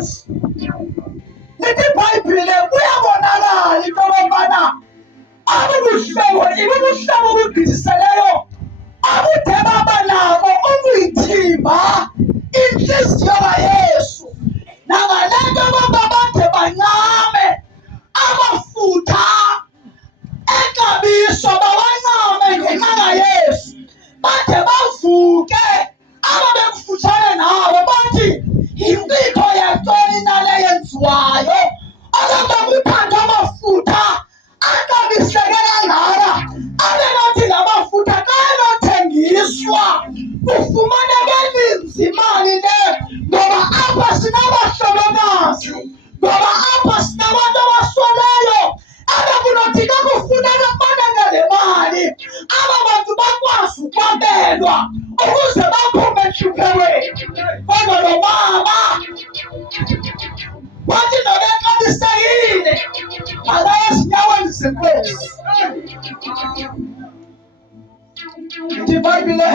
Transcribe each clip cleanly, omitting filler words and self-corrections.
Yes. Lithi iBhayibhile kuyabonakala into yokubana abubuhlobo ibubuhlobo obugqithiseleyo abude baba nabo ukuyithimba inhliziyo kaYesu nangale nto baba bade bancame amafutha exabiso bawancame ngenxa kaYesu bade bavuke ababekufutshane nabo bathi yinkcitho yantoni nale yenziwayo akakuthatha amafutha axabiseke kangaka abe nathi la mafutha xa enothengiswa kufumaneka ninzi imali le ngoba apha sinabahlolokazi ngoba apha sinabantu abasweleyo abakunothi xa kufuneka baneke le mali aba bantu bakwazi ukwabelwa ukuze baphume entluphekweni kodwa lo mama wathi nobexabisekile makaya ezinyaweni zenkosi. Ithi iBhayibhile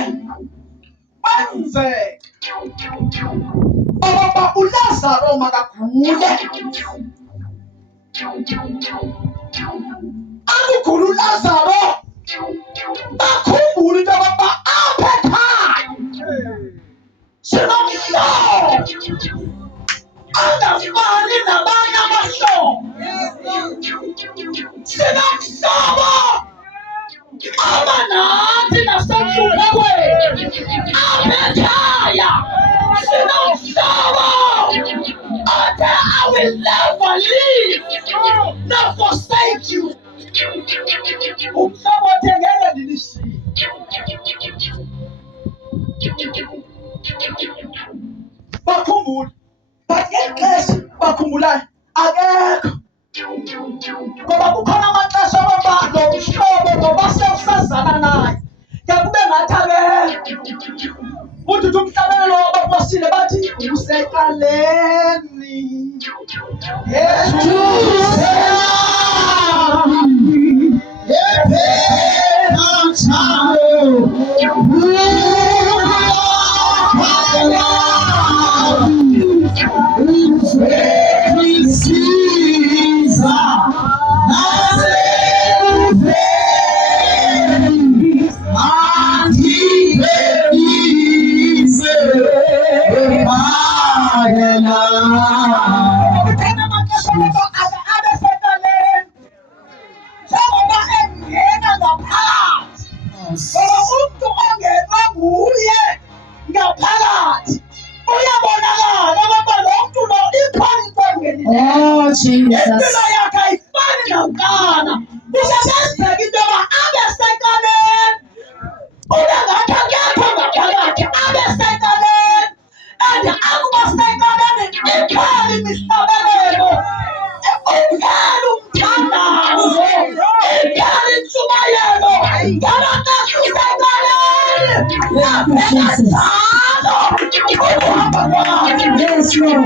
kwenzeka okokuba uLazaro makagule. Akugula uLazaro bakhumbula into yokokuba apha ekhaya sinomhlobo angafani nabanye abahlobo. Sinomhlobo abanathi nasentluphekweni apha ekhaya. Sinomhlobo athi I will never leave nor forsake you. Umhlobo othi ngeke ndilishiye. Bakhumbula but ngexesha bakhumbulayo akekho ngoba kukhona amaxesha okokuba lo mhlobo ngoba sewusazana naye yakube ngathi akekho uthi umhlabelo abapostile bathi usekaleni impilo yakhe ayifani nakuqala. Kusebenzeka into yoba abe sekaleni ube ngathi akekho ngaphakathi abe sekaleni and akuba sekaleni iphela imihlabelelo iphela umthandazo iphela intshumayelo ngoba xa usekaleni laphela njalo ukuhamba kwakhe. Yes, Lord.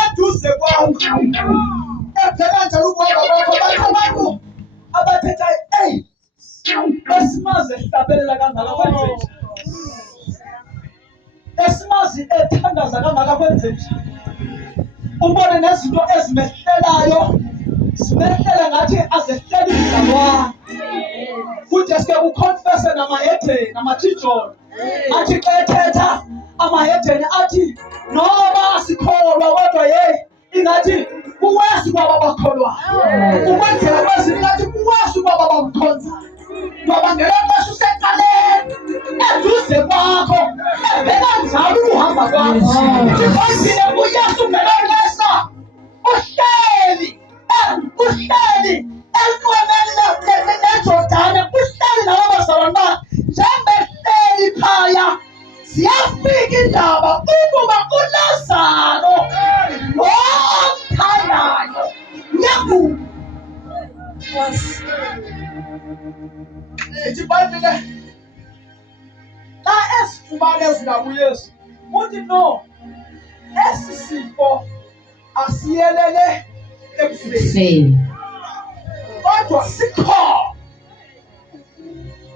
Eduze kwakho ebheka njalo ukuhamba kwakho bathi abantu abathetha esimazi ehlabelela kangaka kwenze nje esimazi ethandaza kangaka kwenze nje ubone nezinto ezimehlelayo zimehlela ngathi azehlela umzalwane kude sike uconfesse namahedeni amathijolo athi xa ethetha amahedeni athi noba sikholwa kodwa ingathi kuwesu kwaba bakholwayo ukwenzela kwezinto ingathi kuwesu kwaba bamkhonzayo ngoba ngelo xesha useqaleni eduze kwakho ebheka njalo ukuhamba kwakho iBhayibhile kuyesu ngelo xesha uhleli elixwemeni leJordani uhleli nabo bazalwane bakhe njengehleli phaya ziyafika indaba ukuba uLazaro lo omthandayo uyagula. Ithi iBhayibhile xa esifumane ezindaba uYesu uthi no esi sifo asiyelele ekufeni kodwa sikhona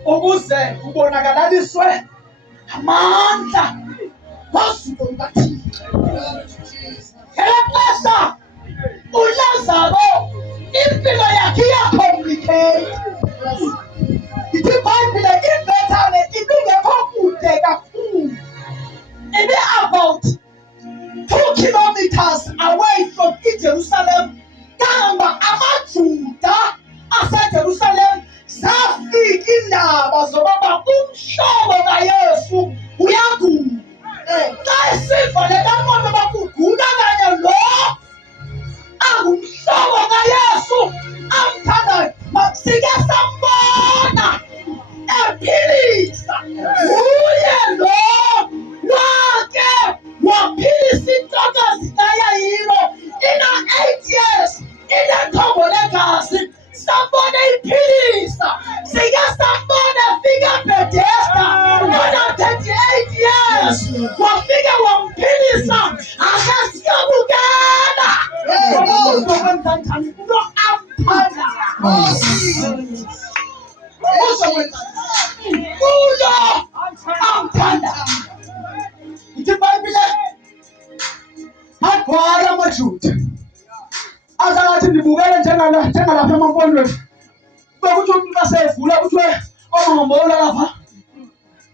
ukuze kubonakaliswe amandla wasuka kukaThixo. Ngelo xesha uLazaro impilo yakhe iyacomplicate. Ithi iBhayibhile iBhethani ibingekho kude kakhulu. Ibe-about 2 kilometers away from iJerusalem. Kambe amaJuda aseJerusalem zafika iindaba zokuba umhlobo kaYesu uyagula. Xa esiva le nto bakugula kanye lo angumhlobo kaYesu amthandayo, sike sambona ephilisa. Uye lo wake waphilisa intokazi kaYayiro ina-8 years inethongo legazi. Sambona iphilisa. Sike sambona efika eBhethesda ona-38 years wafike wamphilisa. Ake siyabukela uzokwenza njani kulo amthandayo. Uzokwenza kulo amthandayo. Ithi iBhayibhile agcwala amaJuda azathi ndibukele njengalapha emampondweni. Bekuthi umntu xa sevula kuthiwe oomama bola lapha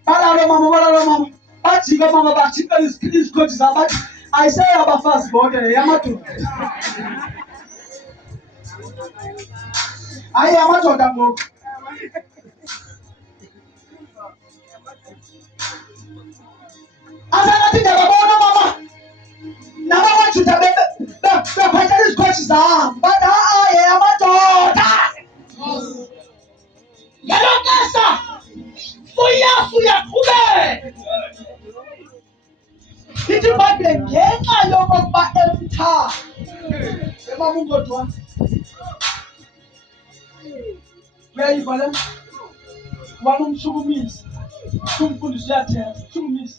balalo mama bajike mama bajike izikhoji zabo bathi ayiseyabafazi bonke yeyamadoda. Hayi amadoda ngoku. Azangathi ndiyababona mama nabakwaJuda bephathela izikhoji zabo bathi yeyamadoda. Ngelo xesha uYesu uyaqhubeka. Ithi iBhayibhile ngenxa yokokuba emthanda emama ungodwa uyayiva le ubani umshukumisa umfundisi uyathetha umshukumisa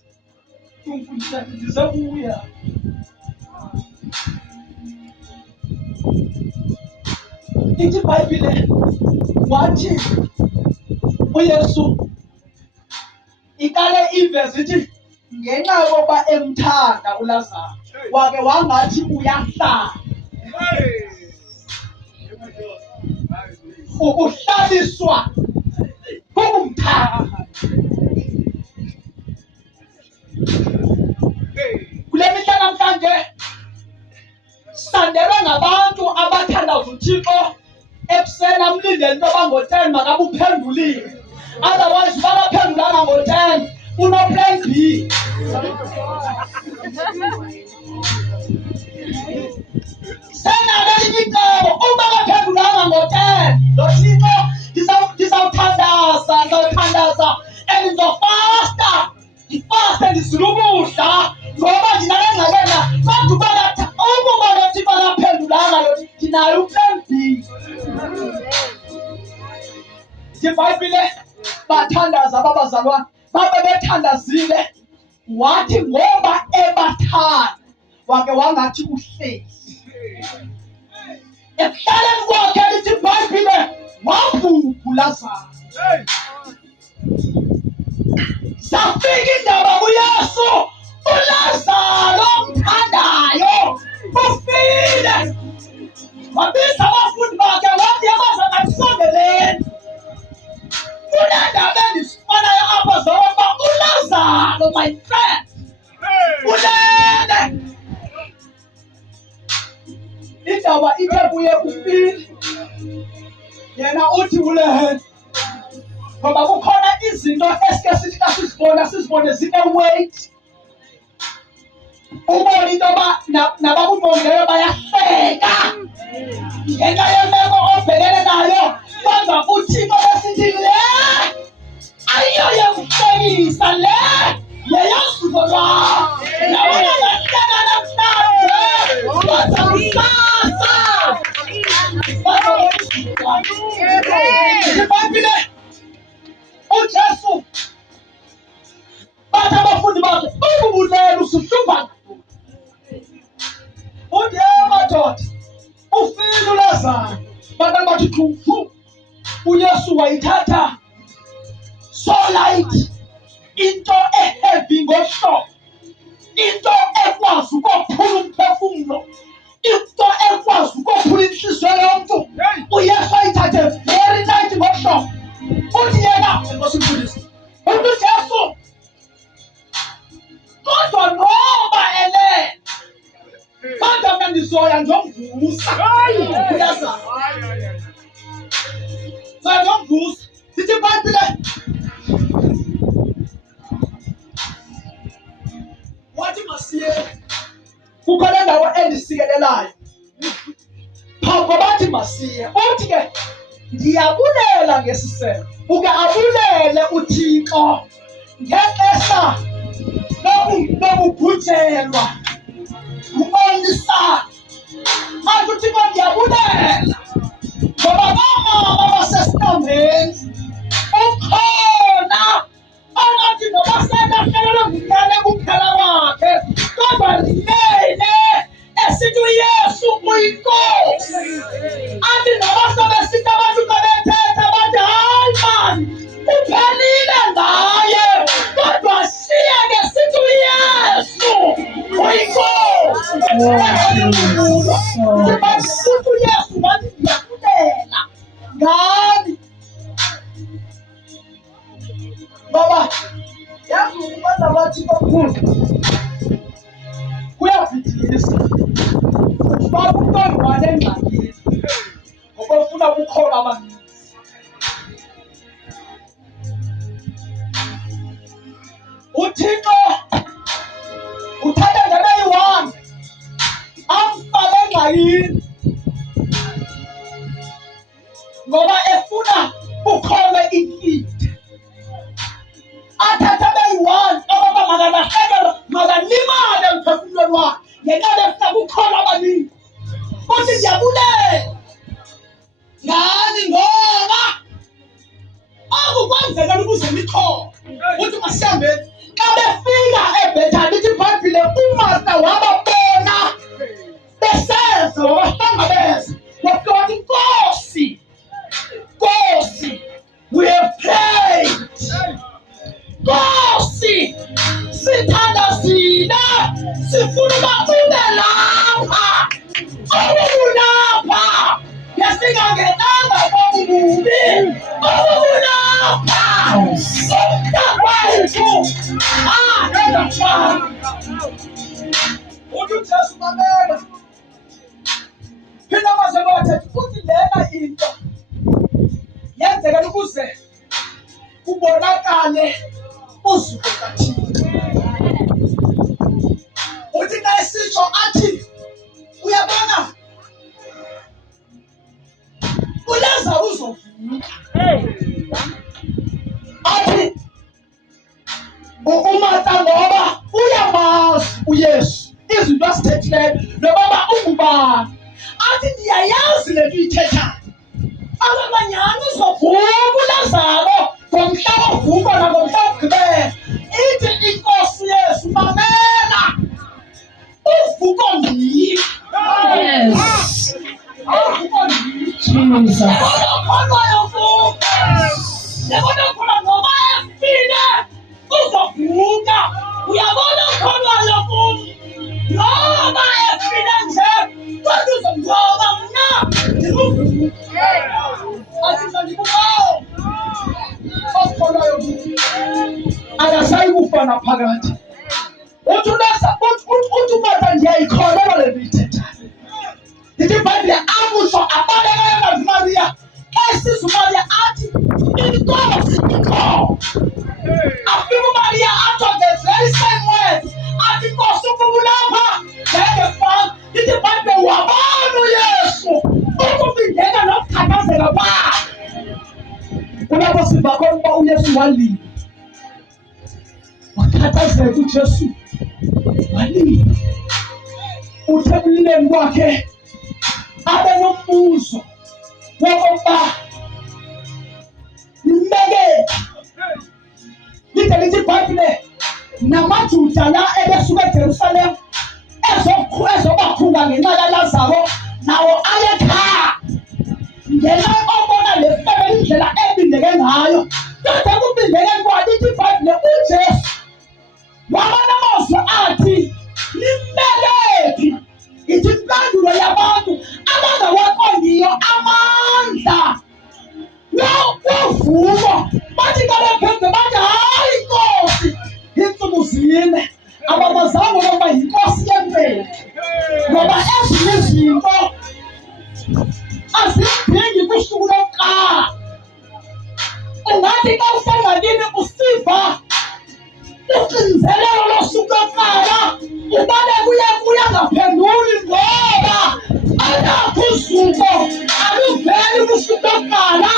umfundisi uyathetha ndize kuya. Ithi iBhayibhile wathi uYesu ikale ivezi ithi ngenxa yokuba emthanda uLazaro wake wangathi uyahlala. Ukuhlaliswa kukumthanda. Kule mihla namhlanje sandelwe ngabantu abathandaza uThixo ekuseni amlindele into yoba ngo-10 makabe uphendulile. Otherwise bakaphendulanga ngo-10 unoplan B. Senalo elinye icebo uba kaphendulanga ngo-10 lo Thixo ndizawuthandaza and ndizofasta. Ndifaste ndizile ukudla ngoba ndinale ngxakena badubana ukuba lo Thixo akaphendulanga lo ndinayo uplan B. iBhayibhile bathandaza ababazalwana babe bethandazile wathi ngoba ebathanda wake wangathi uhleli. Ekuhlaleni kwakhe lithi iBhayibhile wabhubha uLazaro. Zafika indaba kuYesu uLazaro omthandayo ufile. Wabiza abafundi bakhe wathi abazalwane sondeleni. Kunendaba endisifunayo apha zokuba uLazaro my friend ulele. Indaba ithe kuye ufile yena uthi ulele ngoba kukhona izinto esike sithi xa sizibone zine-weight. Ubone into yoba nabakubongeyo bayahleka ngenxa yemeko obhekene nayo. Kodwa uThixo besithi le ayiyoyekuhlekisa, le yeyosuku lwakho. Nabona ngehleka namhlanje kodwa kusasa iBhayibhile uJesu bathi abafundi bakhe ububulele usuhlupha. Uthi madoda ufile uLazaro. Abantu bathi thufu. uYesu wayithatha so light into sizoya njomvusa uyaza zoya njomvusa sithi ibhayibhile wathi masiye kukhona ndawo endisikelelayo phambi bathi masiye uthi ke ndiyabulela ngesiseko uke abulele uThixo ngexesha lobubhujelwa ubonisana athi uThixo ndiyabulela ngoba mama basesitambeni ukhona anathi noba selahlekelwe ngunyane kuphela wakhe kodwa limele esithi uYesu uyinkosi athi noba sebesithi abantu kabethetha bathi hayi mani uphelile ngaye kodwa siyeke sithi uYesu uyinkosi sithi uYesu wathi ndiyabulela ngani baba yazi ukubanza bathi kakhulu kuyabhidisa baba umntwana engxakini ngoba ufuna ukukholwa abaninzi uThixo uthatha ndebe yi-1 amfake engxakini ngoba efuna ukholwe inkitha athatha beyi-1 oba makalahlekelwe makalimale emphefumulweni wakhe ngenxa efuna ukukholwa abaningi uthi ndiyabulela ngani ngoba akukwenzekela ukuze nikholwe uthi masihambeni xa befika eBhethani ithi ibhayibhile uMarta wababona besenza wabahlangabeza wafika wathi Nkosi we have prayed Nkosi sithandazile sifuna uba ube lapha ubulapha ngesingangenanga kobububi ubulapha umntakwethu endafana uthi uJesu mamela phinda amazwi athetha uthi lena into yenzekela ukuze kubonakale uzuko kaThixo uthi xa esitsho athi uyabona uLazaro uzovuka athi uMarta ngoba uyamazi uYesu izinto azithethileyo nobaba ungubani athi ndiyayazi le nto uyithethayo abamanyani uzovuka uLazaro ngomhla wovuko nangomhla wokugqibela ithi inkosi Yesu mamela uvuko ndini uvuko ndini Jesus akholwayo vuka yabona khona ngoba efile uzovuka uyabona ukholwayo vuka ngoba efile nje kodwa uzomzoba mna ndivuka athi ndibukayo okholwayo vuka akasayi kufa naphakathi uthi uMarta ndiyayikholelwa le nto ithethayo ithi ibhayibhile abuso abalekayo ngazi Mariya esiza uMariya athi inkosi ikho afika uMariya athi the very same words athi inkosi ukubulapha ngekefana ithi ibhayibhile wabona uYesu ukubindeka nokukhathazeka kwakhe kulapho siva khona uba uYesu walila wakhathazeka uJesu walila uthe ekulileni kwakhe abe nombuzo wokokuba limbeke lide lithi ibhayibhile namaJuda la ebesuka eJerusalem ezobakhunga ngenxa kaLazaro nawo ayekhaya ngenxa obona le family indlela ebindeke ngayo kodwa kubindeke kwalo ithi ibhayibhile uJesu wabona amazwi athi limbekephi ithi impendulo yabantu abangawaqondiyo amandla wovuko bathi kabephendule bathi hayi Nkosi intsuku zine abamazange ukuba yinkosi yemveli ngoba ezinye ubale kuya ngaphenduli ngoba alakho usuku aluveli kusuku lokuqala,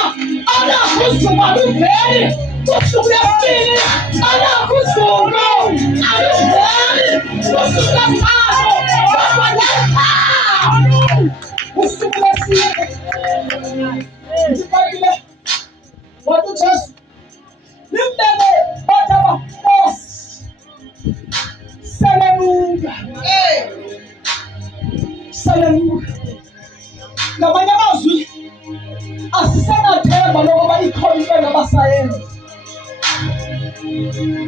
alakho usuku aluveli kusuku lwesibili, alakho usuku aluveli kusuku lwesithathu, kodwa lesa usuku lwesine. Ndibhalile wathi uJesu limbeke bathi abakosi selenuka. Selenuka. Ngamanye amazwi asisenathemba lokuba ikhona into engabasayenza.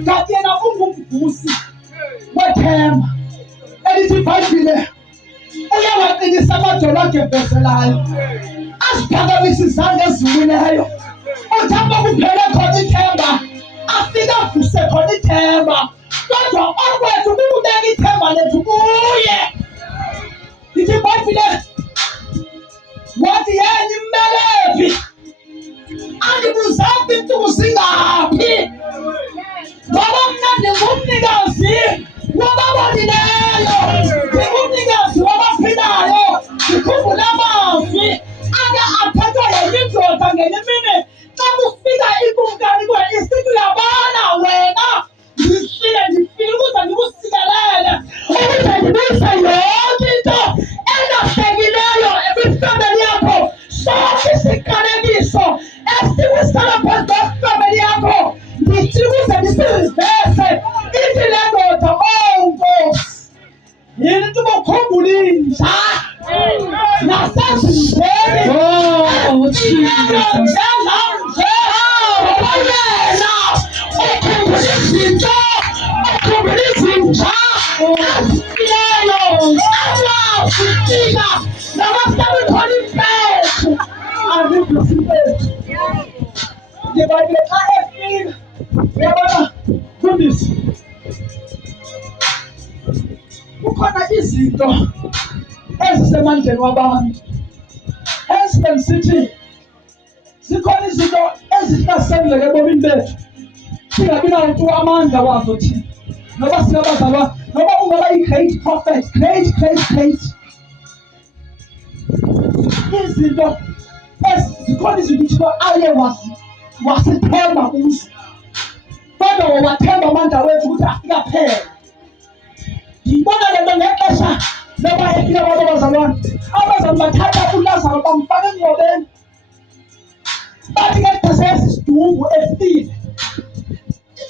Kanti yena ungumvusi wethemba. Elithi iBhayibhile uyawaqinisa amadolo agebhezelayo, asiphakamisa izandla eziwuleyo. Uthemba kuphela khona ithemba, afike avuse khona ithemba. Kodwa okwethu kukubeka ithemba lethu kuye. Lithi iBhayibhile wathi yena immelephi andibuzaphi insuku zingaphi, ngoba mna ndingumnikazi wababonileyo, ndingumnikazi wabaphilayo. Ndikhumbula amazwi ake athethwa yenye indoda ngenye imini xa kufika ikumkani kuwe isithi uyabona wena ndihlile ndifile ukuze ndikusikelele, ukuze ndibuyise yonke into elahlekileyo ekwifemeli yakho. Sonke isiqalekiso esiwisela phezu kwefemeli yakho ndithi ukuze ndisivese. Ithi le ndoda, Nkosi, yini into ubukhumbula inja nasezindleni njengamnje, ngoba yena ukhumbula izinto, ukhumbula izinja ezifileyo, awazitika namasebikhona impethu azidlisa impethu. Ngibalile xa efika, uyabona Mfundisi, kukhona izinto ezisemandleni wabantu. Hence bengisithi zikhona izinto ezihlaseleke ebomini bethu singabi nawo tu amandla wazo thina, noba singabazalwa, noba ungaba yi-great prophet, great. Izinto zikhona izinto uThixo aye wasithemba kuzo, kodwa wathemba amandla wethu ukuthi afike aphela. Ngiyibona le nto ngexesha loba efika kwabo abazalwane. Abazali bathatha uLazaro bamfaka engcwabeni, bathi ke xa sesidumbu efile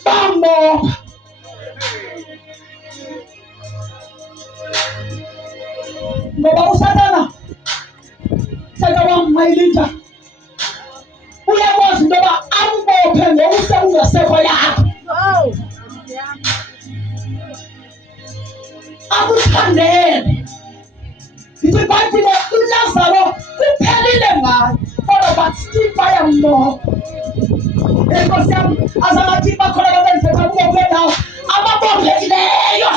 bambopha. Ngoba uSathana wammayilitha uyakwazi into yoba ambophe ngoku sekungasekho yakho, akuthandele. Ithi iBhayibhile uLazaro kuphelile ngayo, kodwa but still bayambopha. Enkosi yami, azangathi bakhona abantu endithetha kubo kule ndawo ababophekileyo.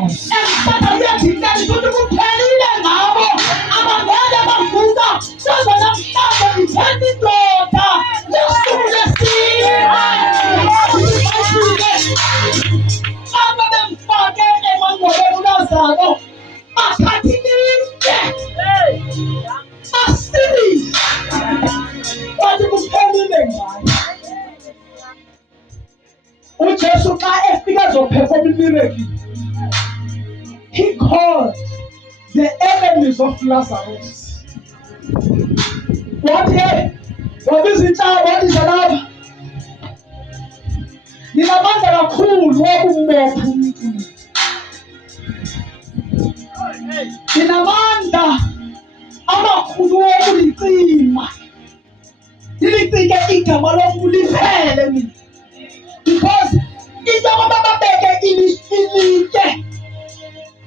Engisatha kuyadingeka ukuthi kuphelile ngabo, abangeke bavuka. Kodwa namhlanje ndithetha indoda yosuku lesine. Aba bemfake emangcwabeni uLazaro bathatha ilitye basilisa, bathi kuphelile ngayo. uJesu xa efika ezophefoma imiracle, he called the enemies of Lazarus. Wathi wabiza inhlaba, wathi zalapha ninamandla kakhulu wokumbopha umuntu, ninamandla amakhulu wokulicima, nilicike igama lomuntu liphele mina. Because into bababeke ilitye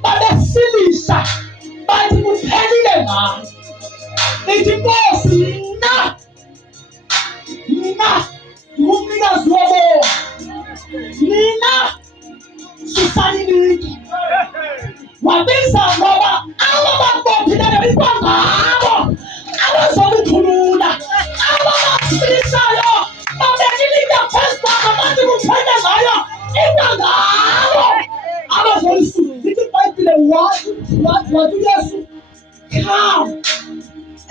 babesilisa bathi kuphelile ngayo. Ithi Nkosi, mina ngumnikazi wobomi, nina susani ilitye. Wabiza ngoba aba babophileyo bizwa ngabo abazokukhulula, aba basilisayo babeka ilitye phezu kwabo bathi kuphele ngayo, izwa ngabo abazolisusa. Ithi wathi uYesu, come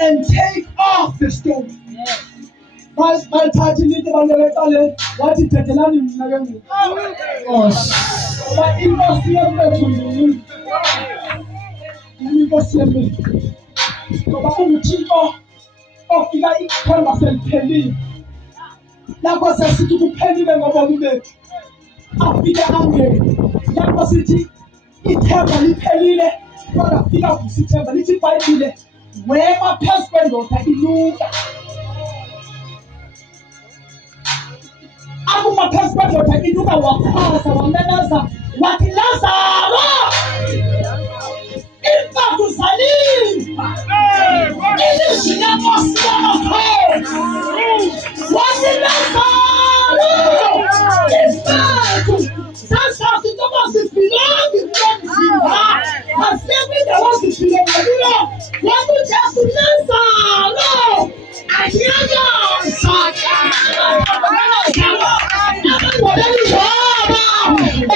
and take off the stone. Balithatha ilitye balibeka wathi thethelani mna ke ngoku. Ngoba inkosi yempethu ndini. Inkosi yempethu. Ngoba unguThixo ofika ithemba seliphelile. Lapho sesithi kuphelile ngobomi bethu. Afike angene. Lapho sithi ithemba liphelile. Kodwa fika kusithemba lithi iBhayibhile wema phezu kwendoda iluka. Akuma phezu kwendoda iluka wakhwaza wamemeza wathi Lazaro impathu zalimba. Ilizwi lenkosi yamakhosi wathi Lazaro impathu zasazi intoba zifilongi kulomzimba asekwenza wazifilongela wathi uJesu Lazaro anyakaza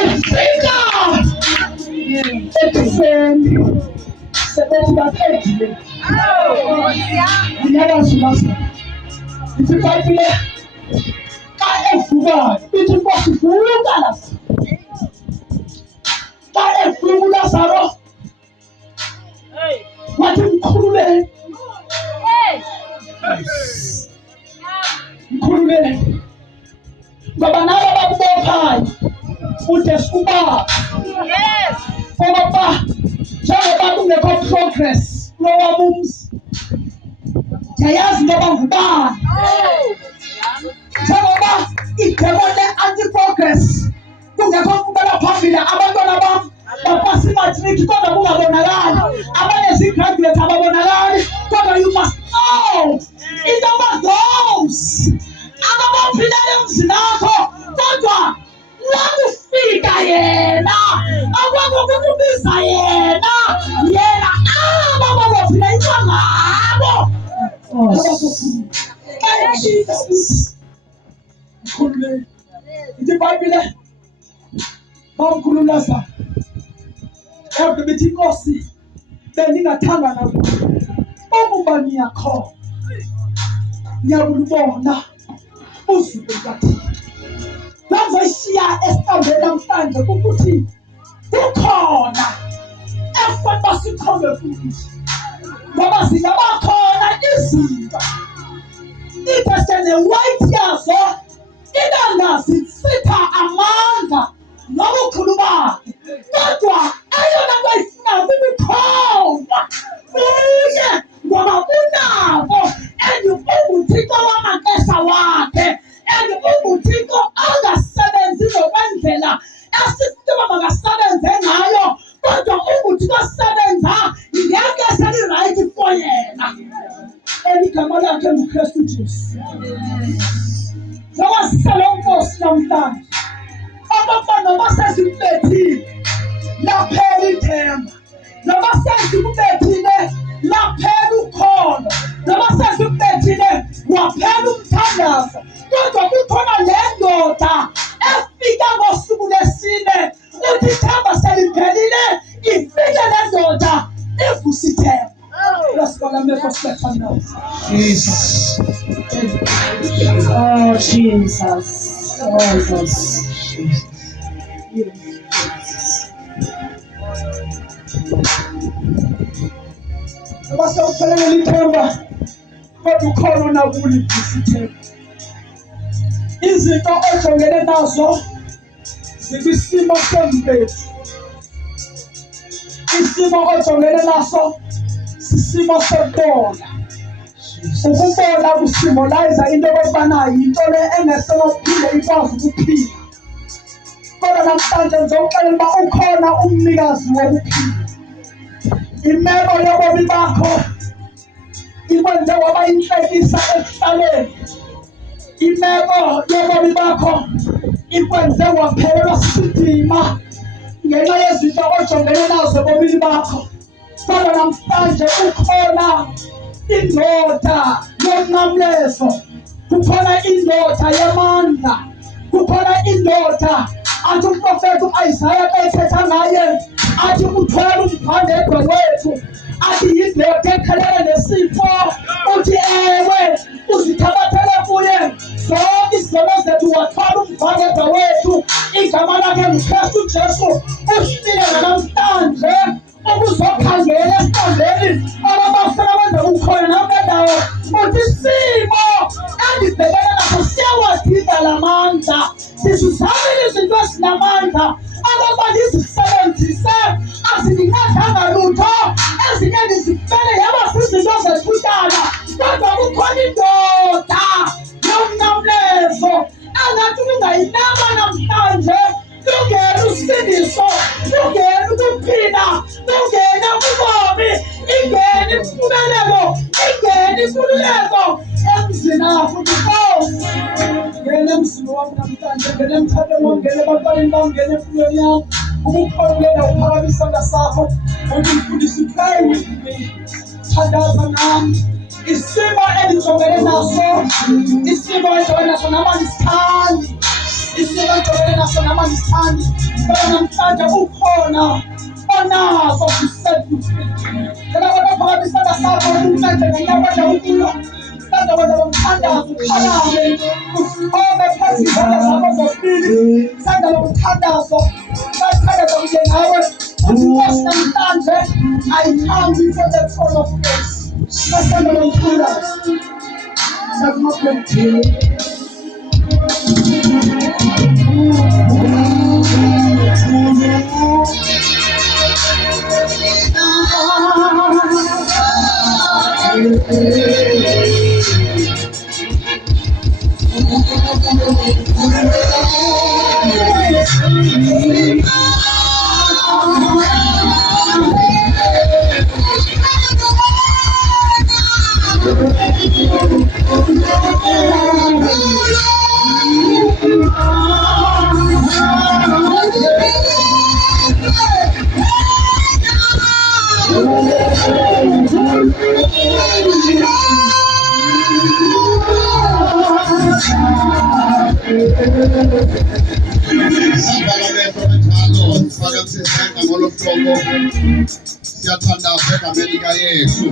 ufika ekuseni sebethi baphendile unyakazulaza ithi iBhayibhile xa evukayo ithi inkosi vuka Lazaro. Xa evuka uLazaro wathi mkhululeni, mkhululeni ngoba nabo bakubophayo ude sikubaba. Ngoba njengoba kungekho progress kulowam umzi ndiyayazi intoba ngubani. Njengoba idemoni le-anti-progress kungekho nkqubela phambili abantwana bam bapasa imatriki kodwa kungabonakali, abanezigraduate ababonakali kodwa you must know intoba those ababophileyo emzini wakho kodwa wakufika yena akwakukubiza yena ababophileyo into ngabo. Mkhululeni ithi iBhayibhile bamkhulu uLazaro kodwa bethi inkosi bendingathanga nabo ukuba niyakhona niyabulubona uzuko lukaThixo. Lanzoyishiya esithandweni namhlanje kukuthi kukhona efuna basikhombe futhi ngoba zingabakhona izinto iphese ne-weight yazo ingangazisipha amandla nobukhulu bakhe kodwa eyona nto ayifunayo kukukhomba kuye ngoba unako and unguThixo wamaxesha wakhe and unguThixo angasebenzi ngokwendlela esifuna uba makasebenze ngayo kodwa unguThixo osebenza ngeke selirayithi for yena. Eligama lakhe nguKristu Jesu. Ngoba siselo nkosi namhlanje okokuba noba sezikubethile laphela ithemba, noba sezikubethile laphela ukholo, noba sezikubethile waphela umthandazo kodwa kukhona le ndoda efika ngosuku lesine uthi ithemba seliphelile ifike le ndoda ivusa ithemba. Jesus. Oh, Jesus. Oh, Jesus. Ngoba sewuphelele lithemba kodwa ukhona nakulivusa ithemba. Izinto ojongene nazo zikwisimo sembethu. Isimo ojongene naso sisimo sebola. Ukubola kusimbolize into yokubana yinto le engesenophinde ikwazi ukuphila. Kodwa namhlanje ngizokuxelela uba ukhona umnikazi wokuphila. Imeko yobomi bakho ikwenze waba intlekisa ekuhlaleni. Imeko yobomi bakho ikwenze waphelelwa sisidima ngenxa yezinto ojongene nazo ebomini bakho. Kodwa namhlanje ukhona indoda yonqamlezo, kukhona indoda yamandla, kukhona indoda athi uprofethi uIsaya xa ethetha ngaye athi uthwele umphangedwa wethu usifike namhlanje ukuzokhangela esithandeni abafana benza ukhona nabendawo uthi isimo endibhekene naso siyawadinga lamandla sizuzamile izinto ezinamandla abakuba ndizisebenzise aziningathanga lutho ezinye ndizifele yaba zizinto zethutana kodwa kukhona indoda yomnqamlezo angathi ungayinama namhlanje lungena usindiso lungena ukuphila lungena kubomi ingene impumelelo ingene inkululeko emzini akho Nkosi ngene emzini wami namhlanje ngene emthathweni wami ngene ebantwaneni bami ngene empilweni yami ukukhona kulena uphakamisa isandla sakho uthi mfundisi pray with me thandaza nami isimo engijongene naso isimo engijongene naso namandisithandi isimo engijongene naso namandisithandi kodwa namhlanje ukhona onazo kuset you free ngena kodwa uphakamisa isandla sakho namhlanje ngiyabona ukuba kade kodwa bamthandaza ukhalame uthome phezu izandla zakho zobili isandla lokuthandaza bathandaza kunye nawe uthi Nkosi namhlanje I come before the throne of grace basandla lokuthandaza sakumaphethe Siyathandaza egameni likaYesu